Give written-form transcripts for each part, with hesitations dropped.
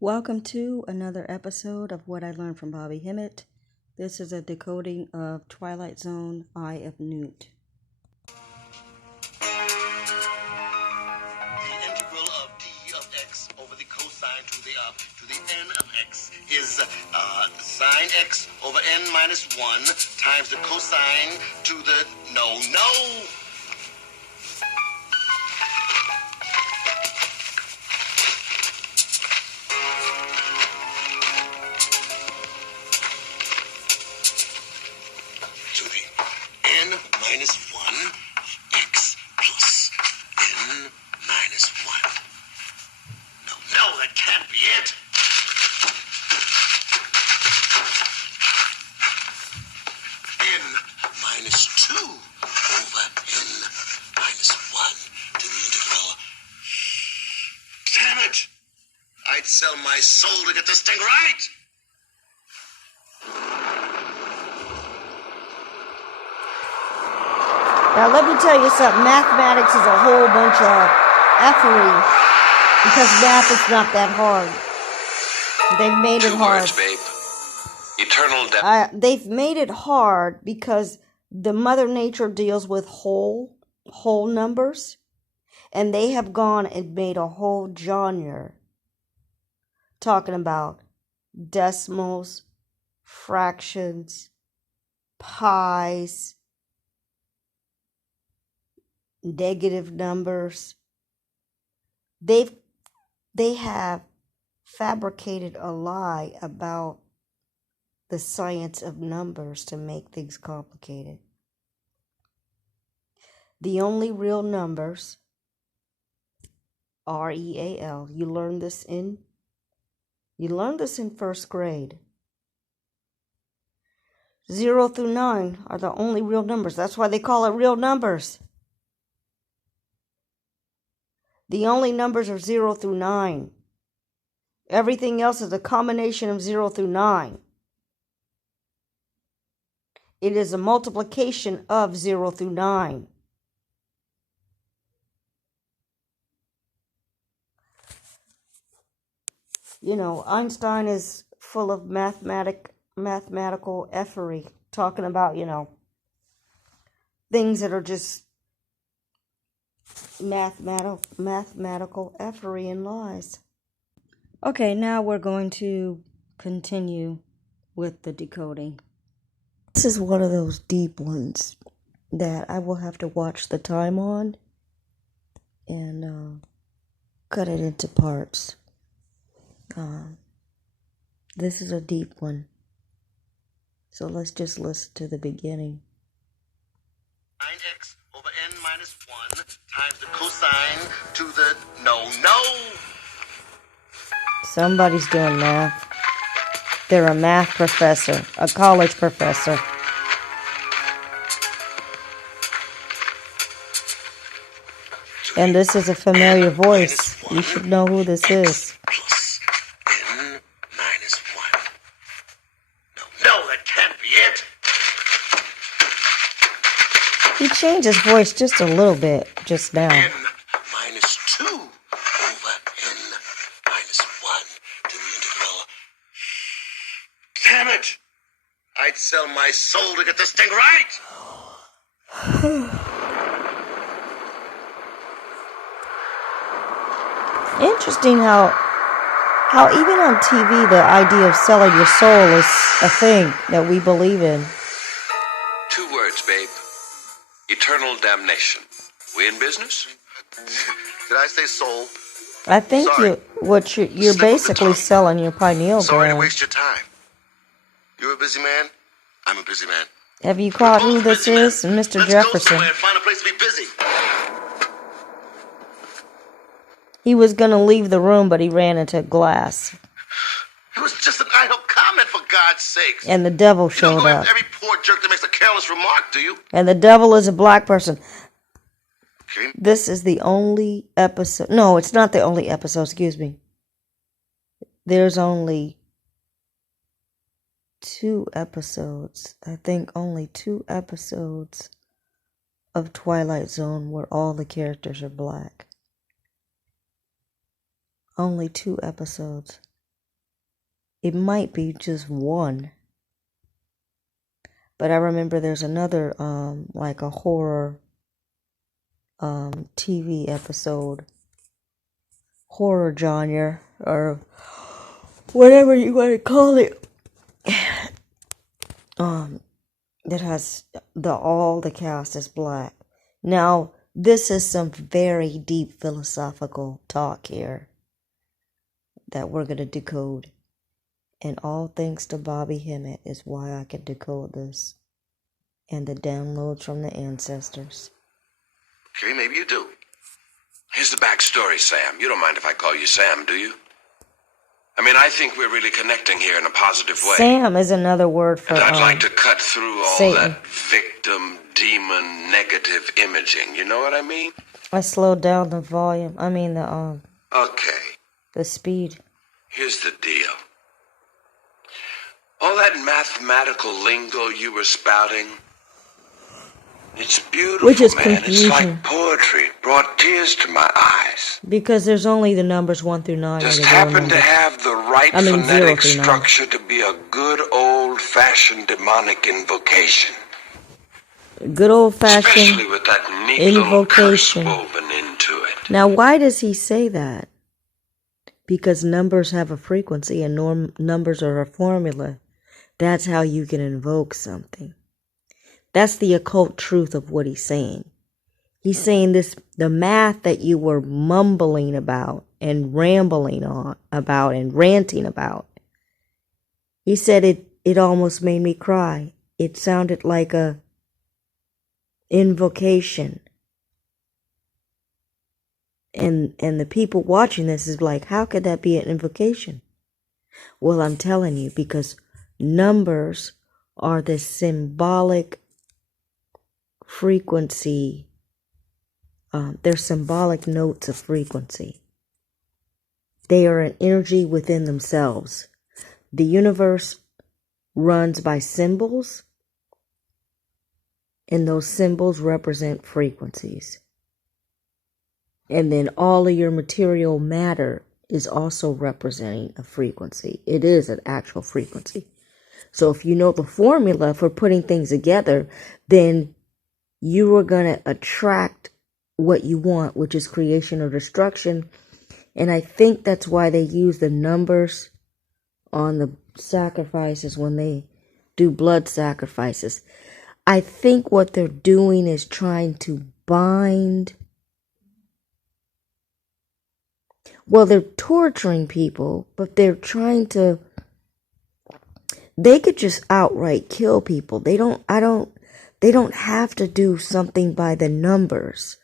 Welcome to another episode of What I Learned from Bobby Hemmett. This is a decoding of Twilight Zone, Eye of Newt. The integral of d of x over the cosine to the n of x is sine x over n minus 1 times the cosine to the no. To the n minus 1 x plus n minus 1. No, that can't be it. N minus 2 over n minus 1 to the integral. Damn it! I'd sell my soul to get this thing right. Now let me tell you something, mathematics is a whole bunch of effery because math is not that hard. They've made it hard. Words, babe. Eternal They've made it hard because the Mother Nature deals with whole numbers, and they have gone and made a whole genre talking about decimals, fractions, pies, negative numbers. They have fabricated a lie about the science of numbers to make things complicated. The only real numbers, real. You learned this in first grade. 0 through 9 are the only real numbers. That's why they call it real numbers. The only numbers are 0 through 9. Everything else is a combination of 0 through 9. It is a multiplication of 0 through 9. You know, Einstein is full of mathematical effery, talking about, things that are just mathematical effery and lies. Okay, now we're going to continue with the decoding. This is one of those deep ones that I will have to watch the time on and cut it into parts. This is a deep one. So let's just listen to the beginning. 9x over n minus 1 times the cosine to the no. Somebody's doing math. They're a math professor, a college professor. And this is a familiar voice. You should know who this is. Plus n minus 1. No, that can't be it. He changed his voice just a little bit just now. N minus 2 over n minus 1 to the integral. Damn it! I'd sell my soul to get this thing right. Interesting how even on TV the idea of selling your soul is a thing that we believe in. 2 words, babe. Eternal damnation. We in business? Did I say soul? I think Sorry. you're Slip of the basically tongue. selling your pineal Sorry to gland. waste your time. You're a busy man. I'm a busy man. Have you caught who Both this busy men. is? Mr. Let's Jefferson. go somewhere and find a place to be busy. He was going to leave the room, but he ran into glass. It was just an idle comment, for God's sakes. And the devil You don't showed go up. after every poor jerk that makes a careless remark, do you? And the devil is a black person. Okay. This is the only episode. No, it's not the only episode. Excuse me. There's only 2 episodes. I think only 2 episodes of Twilight Zone where all the characters are black. Only 2 episodes. it might be just one. But I remember there's another, like a horror, TV episode, horror genre, or whatever you want to call it, that has all the cast is black. Now, this is some very deep philosophical talk here that we're going to decode. And all thanks to Bobby Hemmett is why I can decode this. And the downloads from the ancestors. Okay, maybe you do. Here's the backstory, Sam. You don't mind if I call you Sam, do you? I mean, I think we're really connecting here in a positive way. Sam is another word for And I'd like to cut through all Satan. that victim, demon, negative imaging. You know what I mean? I slowed down the volume. Okay. The speed. Here's the deal. All that mathematical lingo you were spouting, it's beautiful, Which is man. confusion. It's like poetry. It brought tears to my eyes. Because there's only the numbers 1 through 9. Just happened to have the right 0 phonetic through 9. structure to be a good old-fashioned demonic invocation. Good old-fashioned Especially with that neat little curse invocation. woven into it. Now, why does he say that? Because numbers have a frequency and numbers are a formula. That's how you can invoke something. That's the occult truth of what he's saying. He's saying this, the math that you were mumbling about and rambling on about and ranting about. He said it almost made me cry. It sounded like a invocation. And the people watching this is like, how could that be an invocation? Well, I'm telling you, because numbers are the symbolic frequency. They're symbolic notes of frequency. They are an energy within themselves. The universe runs by symbols, and those symbols represent frequencies. And then all of your material matter is also representing a frequency. It is an actual frequency. So if you know the formula for putting things together, then you are going to attract what you want, which is creation or destruction. And I think that's why they use the numbers on the sacrifices when they do blood sacrifices. I think what they're doing is trying to bind. Well, they're torturing people, but they're trying to. They could just outright kill people. They don't have to do something by the numbers.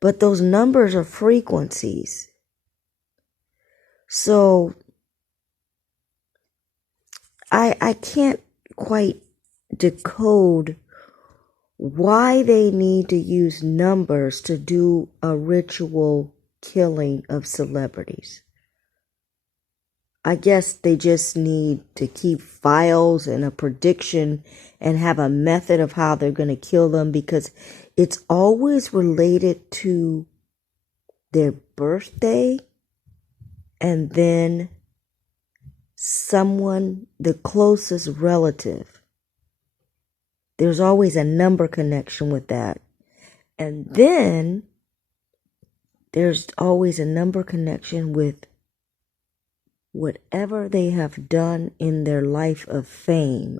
But those numbers are frequencies. So I can't quite decode why they need to use numbers to do a ritual killing of celebrities. I guess they just need to keep files and a prediction and have a method of how they're going to kill them, because it's always related to their birthday and then someone, the closest relative. There's always a number connection with that. And then there's always a number connection with whatever they have done in their life of fame.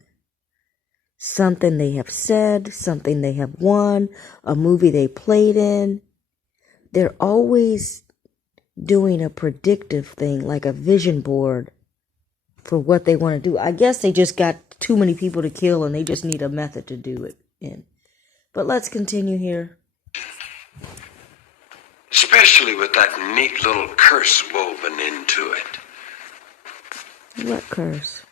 Something they have said, something they have won, a movie they played in. They're always doing a predictive thing, like a vision board for what they want to do. I guess they just got too many people to kill and they just need a method to do it in. But let's continue here. Especially with that neat little curse woven into it. What curse?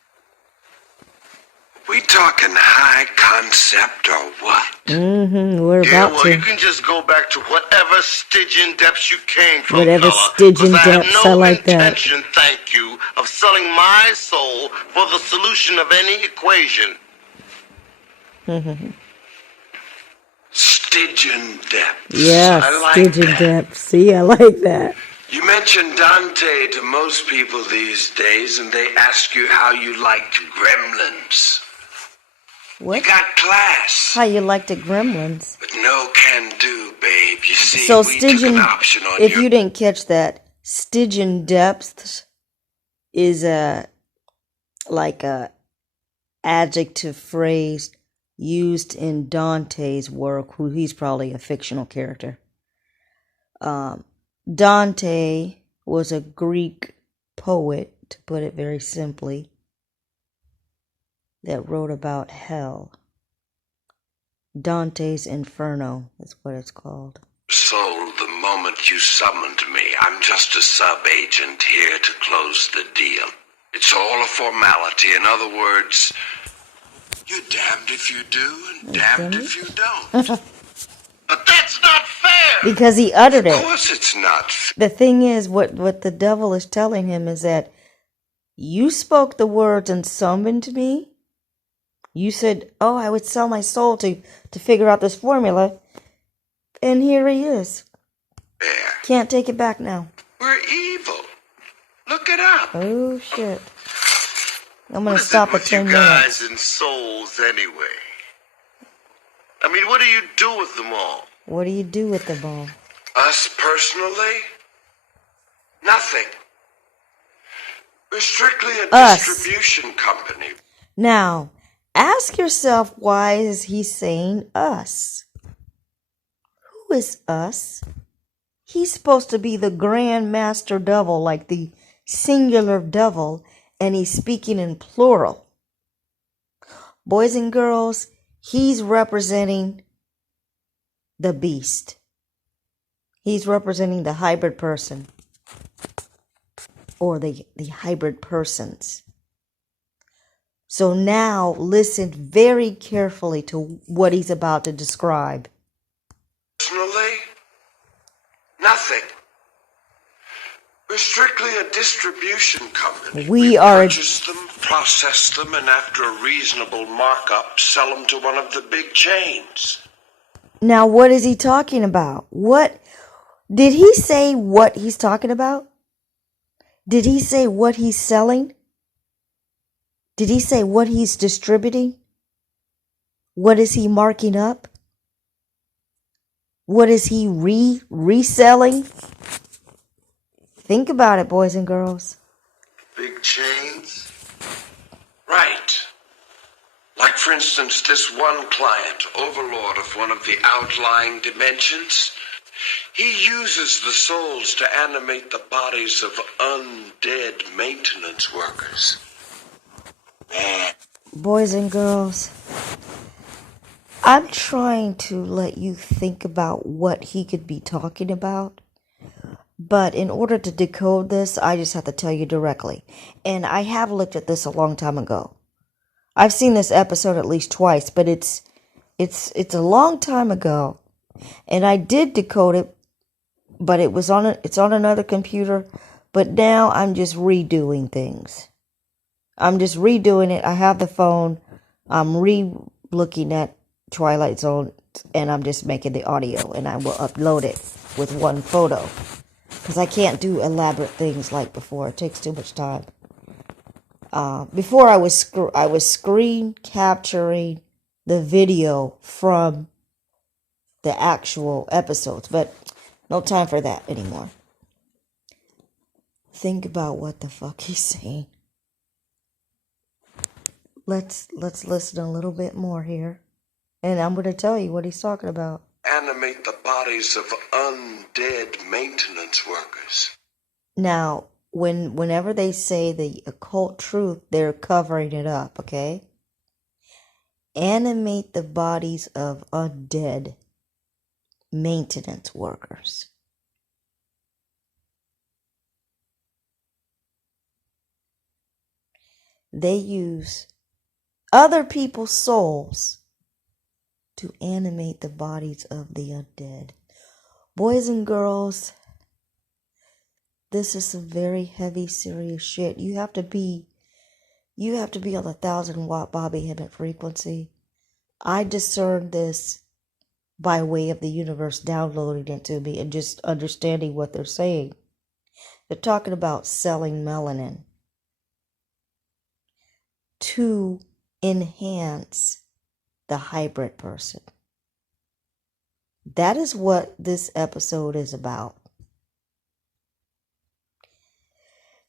We talking high concept or what? We're Yeah, about well, to. you can just go back to whatever Stygian depths you came from, Whatever fella, Stygian 'cause I have depths, no I like that. intention, thank you, of selling my soul for the solution of any equation. Stygian depths. Yeah, I like Stygian that. depth. See, I like that. You mention Dante to most people these days, and they ask you how you liked Gremlins. What? You got class. How you like the Gremlins? But no can do, babe. You see, So we took an Stygian, option on if your... you didn't catch that, Stygian depths is like a adjective phrase used in Dante's work, who he's probably a fictional character. Dante was a Greek poet, to put it very simply, that wrote about hell. Dante's Inferno is what it's called. Sold the moment you summoned me. I'm just a sub-agent here to close the deal. It's all a formality. In other words, you're damned if you do and damned if you don't. But that's not fair! Because he uttered Of it. course it's not. The thing is, what the devil is telling him is that you spoke the words and summoned me. You said, oh, I would sell my soul to figure out this formula. And here he is. There. Can't take it back now. We're evil. Look it up. Oh, shit. I'm going What to is stop it at with 10 you minutes. guys and souls anyway? I mean, what do you do with them all? What do you do with the ball? Us personally? Nothing. We're strictly a Us. distribution company. Now, ask yourself, why is he saying us? Who is us? He's supposed to be the Grand Master Devil, like the singular devil, and he's speaking in plural. Boys and girls, he's representing the beast. He's representing the hybrid person, or the hybrid persons. So now listen very carefully to what he's about to describe. Personally? Nothing. We're strictly a distribution company. We are a- purchase them, process them, and after a reasonable markup, sell them to one of the big chains. Now, what is he talking about? What did he say? What he's talking about? Did he say what he's selling? Did he say what he's distributing? What is he marking up? What is he reselling? Think about it, boys and girls. Big chains? Right. Like, for instance, this one client, overlord of one of the outlying dimensions. He uses the souls to animate the bodies of undead maintenance workers. Boys and girls, I'm trying to let you think about what he could be talking about. But in order to decode this, I just have to tell you directly. And I have looked at this a long time ago. I've seen this episode at least twice, but it's a long time ago. And I did decode it, but it's on another computer. But now I'm just redoing things. I'm just redoing it. I have the phone. I'm re-looking at Twilight Zone, and I'm just making the audio, and I will upload it with one photo. Because I can't do elaborate things like before. It takes too much time. Before I was screen capturing the video from the actual episodes, but no time for that anymore. Think about what the fuck he's saying. Let's listen a little bit more here, and I'm going to tell you what he's talking about. Animate the bodies of undead maintenance workers. Now, whenever they say the occult truth, they're covering it up, okay? Animate the bodies of undead maintenance workers. They use other people's souls to animate the bodies of the undead. Boys and girls, this is some very heavy, serious shit. You have to be on the 1,000-watt Bobby Hemmett frequency. I discerned this by way of the universe downloading it to me and just understanding what they're saying. They're talking about selling melanin to enhance the hybrid person. That is what this episode is about.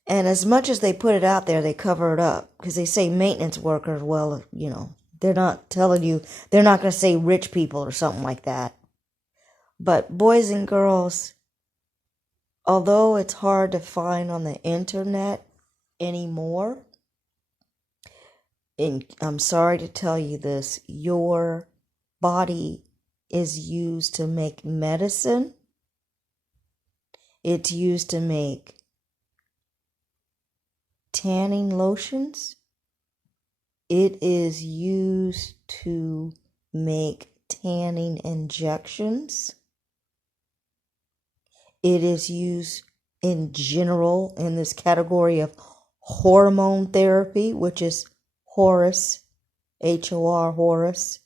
And as much as they put it out there, they cover it up because they say maintenance workers. Well, you know, they're not telling you, they're not going to say rich people or something like that. But boys and girls, although it's hard to find on the internet anymore, and I'm sorry to tell you this, your body is used to make medicine. It's used to make tanning lotions. It is used to make tanning injections. It is used in general in this category of hormone therapy, which is Horus, H-O-R, Horus.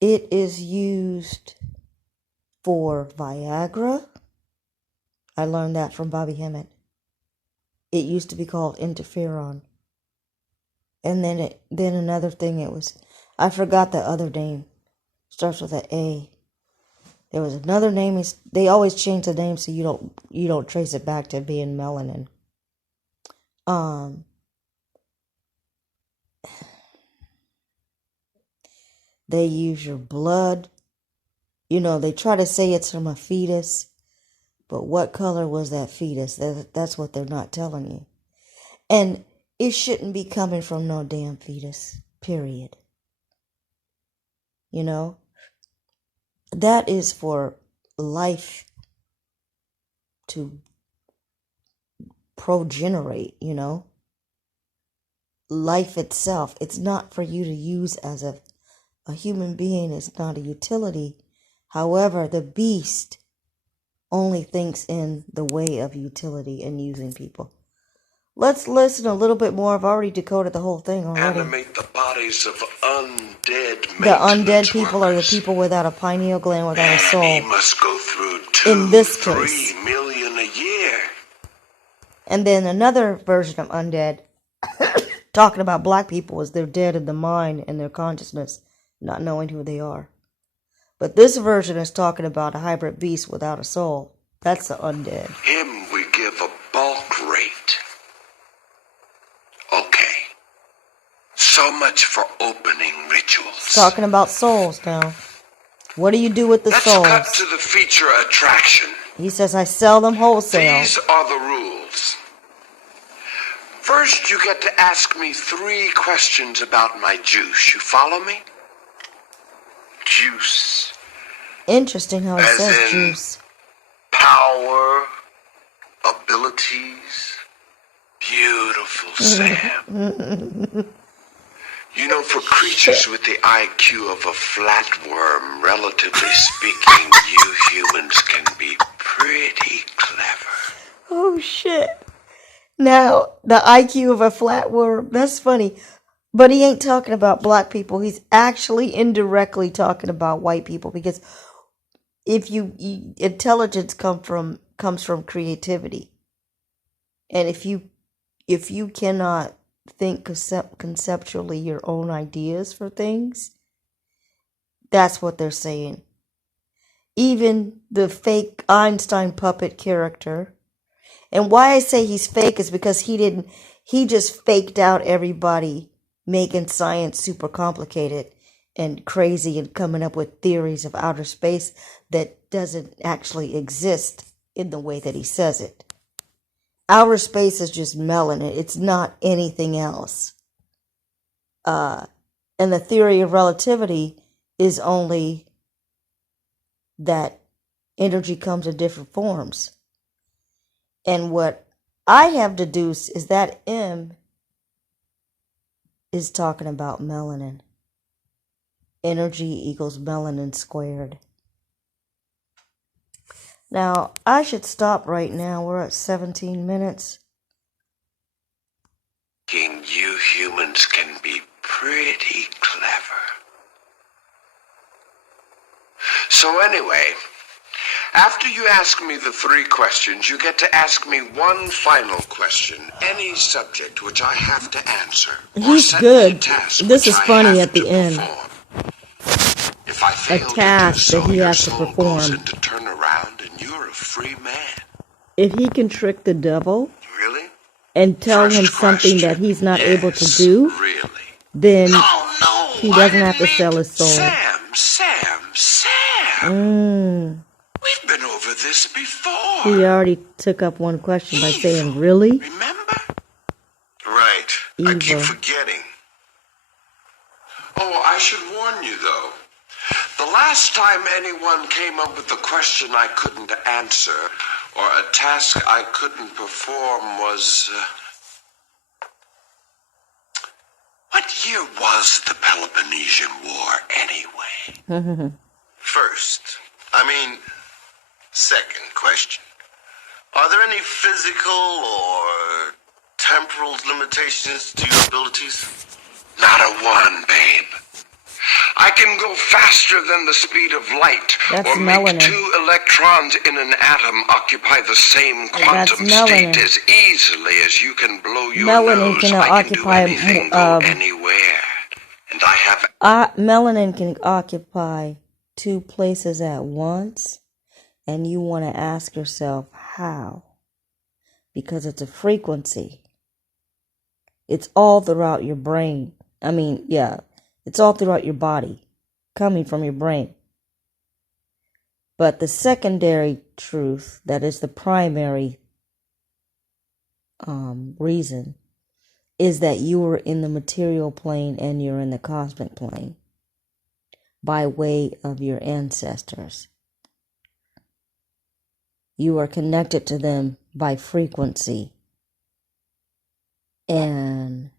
It is used for Viagra. I learned that from Bobby Hemmett. It used to be called interferon. And then another thing it was, I forgot the other name. Starts with an A. There was another name. They always change the name so you don't trace it back to being melanin. They use your blood. You know, they try to say it's from a fetus, but what color was that fetus? That's what they're not telling you. And it shouldn't be coming from no damn fetus, period. You know? That is for life to progenerate, you know? Life itself. It's not for you to use as a human being. Is not a utility. However, the beast only thinks in the way of utility and using people. Let's listen a little bit more. I've already decoded the whole thing already. Animate the bodies of undead. The undead people are the people without a pineal gland, without a soul. He must go through 2, in this 3 case. million a year. And then another version of undead, talking about black people, is they're dead in the mind and their consciousness, not knowing who they are. But this version is talking about a hybrid beast without a soul. That's the undead. Him we give a bulk rate. Okay. So much for opening rituals. It's talking about souls now. What do you do with the souls? Let's cut to the feature attraction. He says, I sell them wholesale. These are the rules. First, you get to ask me 3 questions about my juice. You follow me? Juice. Interesting how it As says in juice. Power, abilities. Beautiful, Sam. You know, for creatures with the IQ of a flatworm, relatively speaking, you humans can be pretty clever. Oh, shit. Now, the IQ of a flatworm, that's funny. But he ain't talking about black people. He's actually indirectly talking about white people. Because if intelligence comes from creativity. And if you cannot think conceptually your own ideas for things, that's what they're saying. Even the fake Einstein puppet character. And why I say he's fake is because he just faked out everybody making science super complicated and crazy and coming up with theories of outer space that doesn't actually exist in the way that he says it. Outer space is just melanin. It's not anything else. And the theory of relativity is only that energy comes in different forms. And what I have deduced is that M is talking about melanin. Energy equals melanin squared. Now, I should stop right now. We're at 17 minutes. You humans can be pretty clever. So anyway, After you ask me the 3 questions, you get to ask me one final question, any subject which I have to answer. He's good. This is funny at the end. If I fail A task to do so, that he your has to soul perform. goes into turnaround and you're a free man. If he can trick the devil Really? and tell him First something question. that he's not Yes, able to do, really? then No, he doesn't have to sell his soul. Sam. We've been over this before. He already took up one question by saying, really? Remember? Right. I keep Evil. forgetting. Oh, I should warn you, though. The last time anyone came up with a question I couldn't answer or a task I couldn't perform was... what year was the Peloponnesian War, anyway? Second question. Are there any physical or temporal limitations to your abilities? Not a one, babe. I can go faster than the speed of light, That's or melanin. make 2 electrons in an atom occupy the same That's quantum melanin. state as easily as you can blow your Melanin nose. can I can do occupy, anything, go anywhere. And I have... melanin can occupy 2 places at once, and you want to ask yourself, how? Because it's a frequency. It's all throughout your brain. It's all throughout your body, coming from your brain. But the secondary truth, that is the primary reason, is that you are in the material plane and you're in the cosmic plane by way of your ancestors. You are connected to them by frequency. And,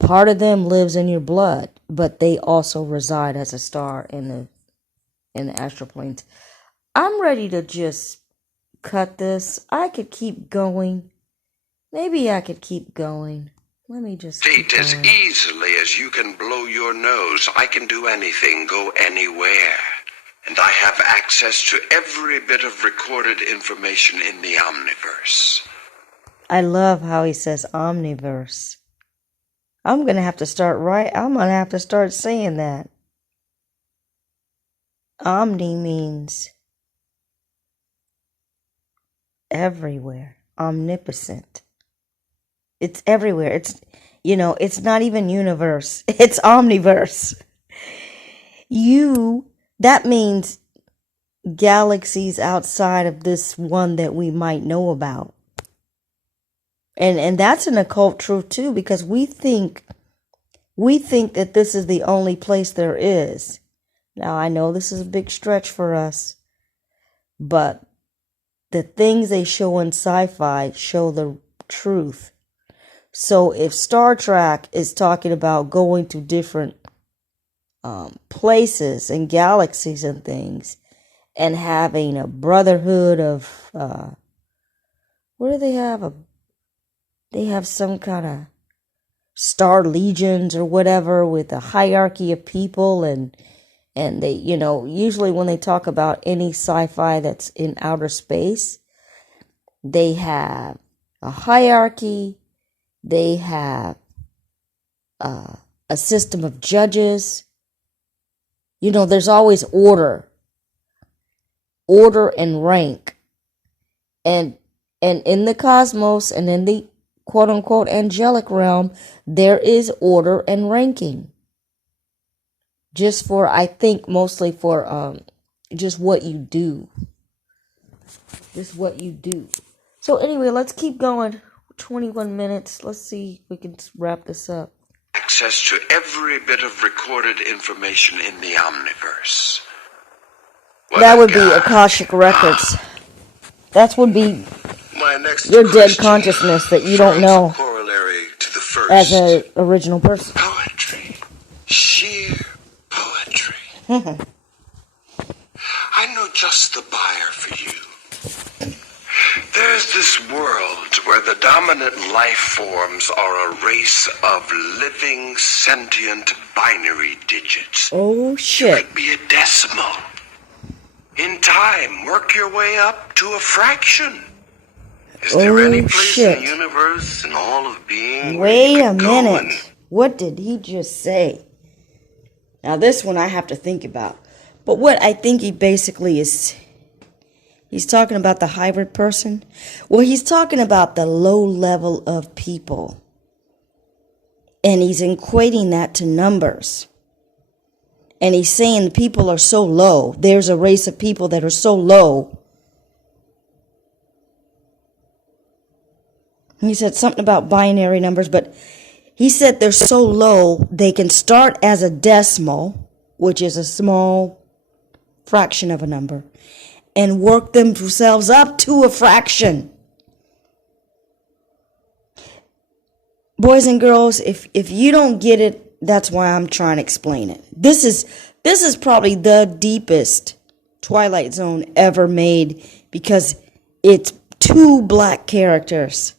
part of them lives in your blood, but they also reside as a star in the astral planes. I'm ready to just cut this. I could keep going. Maybe I could keep going. Let me just keep as going. easily as you can blow your nose. I can do anything, go anywhere. And I have access to every bit of recorded information in the omniverse. I love how he says omniverse. I'm going to have to start saying that. Omni means everywhere. Omnipotent. It's everywhere. It's not even universe. It's omniverse. That means galaxies outside of this one that we might know about. And that's an occult truth too, because we think that this is the only place there is. Now, I know this is a big stretch for us, but the things they show in sci-fi show the truth. So if Star Trek is talking about going to different places and galaxies and things, and having a brotherhood of, what do they have? They have some kind of star legions or whatever with a hierarchy of people, and they, usually when they talk about any sci-fi that's in outer space, they have a hierarchy, they have a system of judges. There's always order and rank, and in the cosmos and in the quote-unquote angelic realm, there is order and ranking. I think mostly for just what you do. Just what you do. So anyway, let's keep going. 21 minutes. Let's see if we can wrap this up. Access to every bit of recorded information in the omniverse. That would be Akashic Records. That would be My next your dead question consciousness that you don't know corollary to the first. as an original person. Poetry. Sheer poetry. I know just the buyer for you. There's this world where the dominant life forms are a race of living, sentient binary digits. Oh shit. Could be a decimal, In time, work your way up to a fraction. Is there any place in the universe and all of being Wait a minute. What did he just say? Now this one I have to think about. But what I think he basically is, he's talking about the hybrid person. Well, he's talking about the low level of people. And he's equating that to numbers. And he's saying the people are so low. There's a race of people that are so low. He said something about binary numbers, but he said they're so low they can start as a decimal, which is a small fraction of a number, and work themselves up to a fraction. Boys and girls, if you don't get it, that's why I'm trying to explain it. This is probably the deepest Twilight Zone ever made, because it's two black characters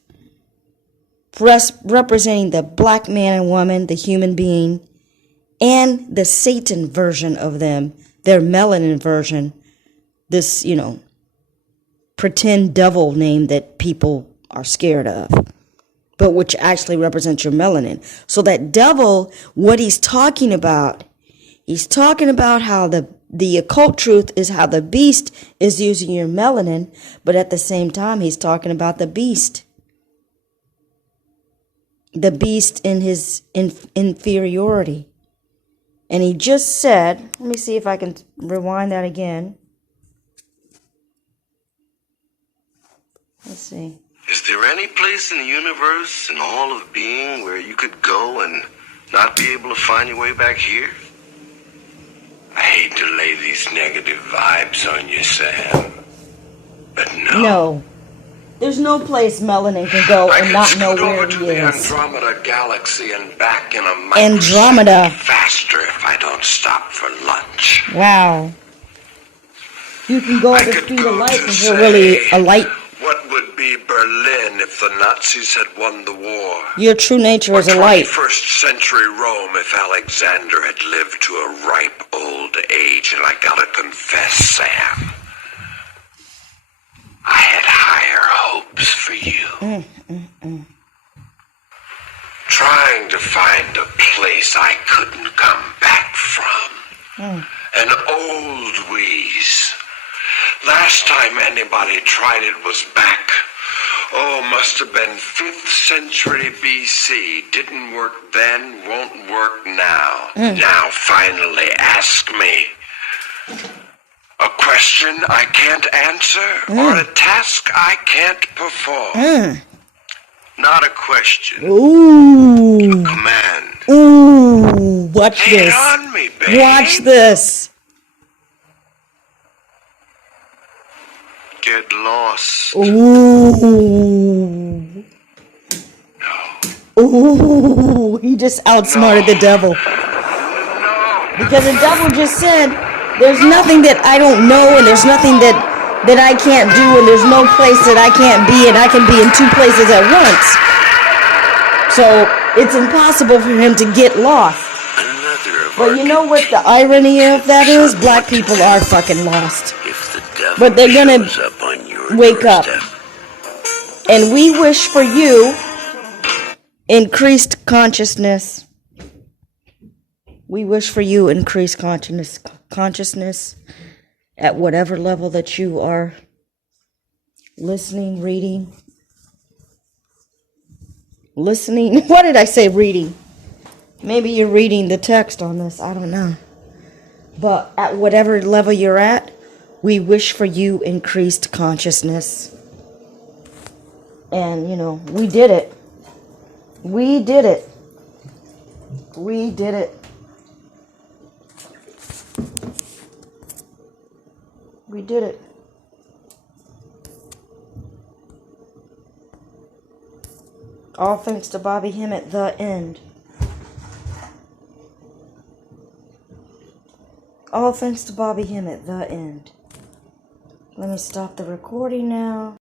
representing the black man and woman, the human being, and the Satan version of them, their melanin version, this, pretend devil name that people are scared of, but which actually represents your melanin. So that devil, what he's talking about how the occult truth is how the beast is using your melanin, but at the same time, he's talking about the beast. The beast in his inferiority. And he just said, let me see if I can rewind that again. Let's see. Is there any place in the universe and all of being where you could go and not be able to find your way back here? I hate to lay these negative vibes on you, Sam, but no. No. There's no place melanin can go and not know where he is. Andromeda Galaxy and back in a Andromeda. Faster if I don't stop for lunch. Wow. You can go at the speed of light because you're really a light. What would be Berlin if the Nazis had won the war? Your true nature is a light. 21st century Rome if Alexander had lived to a ripe old age. And I gotta confess, Sam, I had higher hopes for you. Trying to find a place I couldn't come back from. An old wheeze. Last time anybody tried it was back. Must have been 5th century BC. Didn't work then, won't work now. Now finally ask me. A question I can't answer or a task I can't perform. Not a question. Ooh. A command. Ooh. Watch Hang this. on me, babe. Watch this. Get lost. Ooh. No. Ooh. He just outsmarted the devil. No. Because the devil just said, there's nothing that I don't know, and there's nothing that I can't do, and there's no place that I can't be, and I can be in two places at once. So it's impossible for him to get lost. But you know what the irony of that is? Black people are fucking lost. But they're gonna wake up. And we wish for you increased consciousness. We wish for you increased consciousness at whatever level that you are listening, reading. What did I say, reading? Maybe you're reading the text on this, I don't know. But at whatever level you're at, we wish for you increased consciousness. And, we did it. We did it. We did it. We did it. All thanks to Bobby Hemmett, the end. All thanks to Bobby Hemmett, the end. Let me stop the recording now.